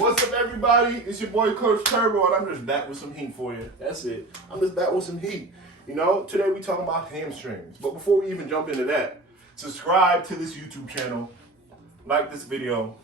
What's up, everybody? It's your boy Coach Turbo, and I'm just back with some heat for you. That's it. I'm just back with some heat. You know, today we talking about hamstrings. But before we even jump into that, subscribe to this YouTube channel, like this video,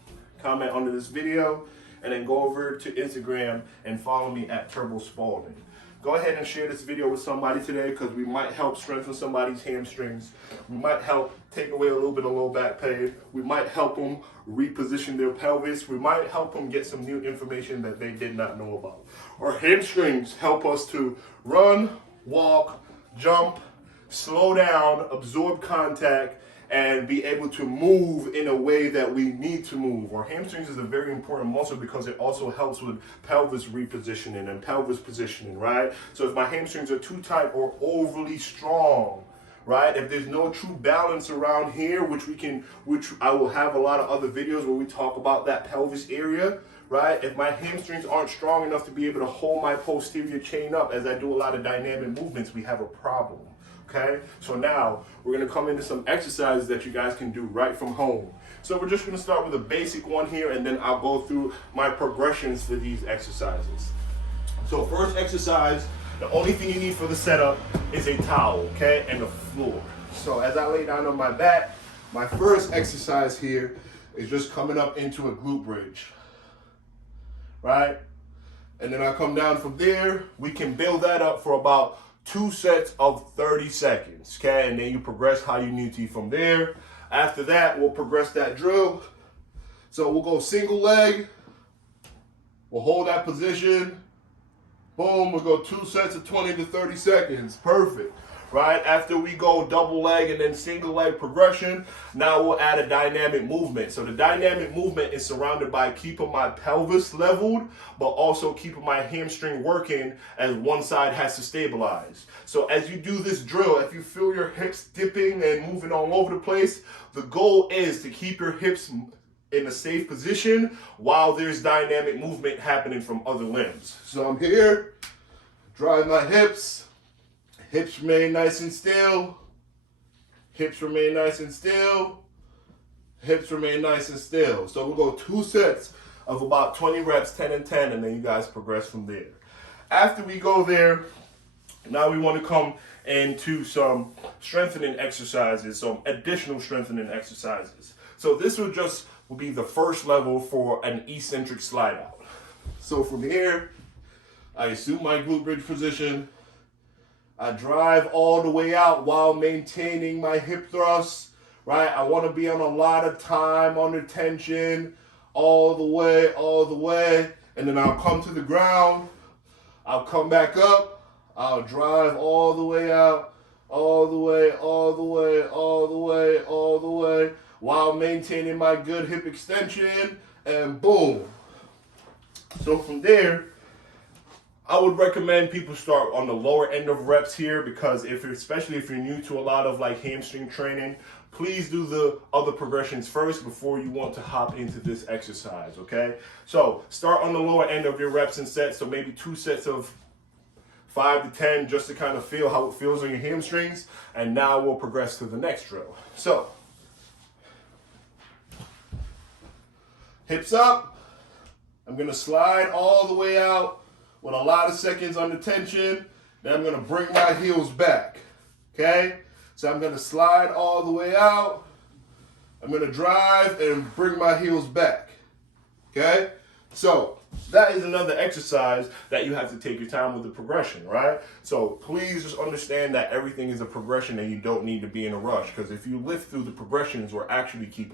comment under this video, and then go over to Instagram and follow me at Turbo Spalding. Go ahead and share this video with somebody today because we might help strengthen somebody's hamstrings. We might help take away a little bit of low back pain. We might help them reposition their pelvis. We might help them get some new information that they did not know about. Our hamstrings help us to run, walk, jump, slow down, absorb contact, and be able to move in a way that we need to move. Our hamstrings is a very important muscle because it also helps with pelvis repositioning and pelvis positioning, right? So if my hamstrings are too tight or overly strong, right? If there's no true balance around here, which I will have a lot of other videos where we talk about that pelvis area, right? If my hamstrings aren't strong enough to be able to hold my posterior chain up as I do a lot of dynamic movements, we have a problem. Okay, so now we're going to come into some exercises that you guys can do right from home. So we're just going to start with a basic one here, and then I'll go through my progressions for these exercises. So first exercise, the only thing you need for the setup is a towel, okay, and the floor. So as I lay down on my back, my first exercise here is just coming up into a glute bridge, right? And then I come down from there. We can build that up for about 2 sets of 30 seconds, okay? And then you progress how you need to from there. After that, we'll progress that drill. So we'll go single leg. We'll hold that position. Boom, we'll go 2 sets of 20 to 30 seconds. Perfect, right? After we go double leg and then single leg progression, now we'll add a dynamic movement. So the dynamic movement is surrounded by keeping my pelvis leveled, but also keeping my hamstring working as one side has to stabilize. So as you do this drill, if you feel your hips dipping and moving all over the place, the goal is to keep your hips in a safe position while there's dynamic movement happening from other limbs. So I'm here, drive my hips. Hips remain nice and still. Hips remain nice and still. Hips remain nice and still. So we'll go 2 sets of about 20 reps, 10 and 10, and then you guys progress from there. After we go there, now we want to come into some strengthening exercises, some additional strengthening exercises. So this will be the first level for an eccentric slide out. So from here, I assume my glute bridge position. I drive all the way out while maintaining my hip thrust, right? I want to be on a lot of time under tension, all the way, and then I'll come to the ground. I'll come back up. I'll drive all the way out, all the way, while maintaining my good hip extension, and boom. So from there, I would recommend people start on the lower end of reps here because especially if you're new to a lot of like hamstring training, please do the other progressions first before you want to hop into this exercise, okay? So start on the lower end of your reps and sets, so maybe 2 sets of 5 to 10 just to kind of feel how it feels on your hamstrings, and now we'll progress to the next drill. So, hips up, I'm gonna slide all the way out with a lot of seconds under tension. Then I'm gonna bring my heels back, okay? So I'm gonna slide all the way out. I'm gonna drive and bring my heels back, okay? So that is another exercise that you have to take your time with the progression, right? So please just understand that everything is a progression and you don't need to be in a rush because if you lift through the progressions, we're actually keeping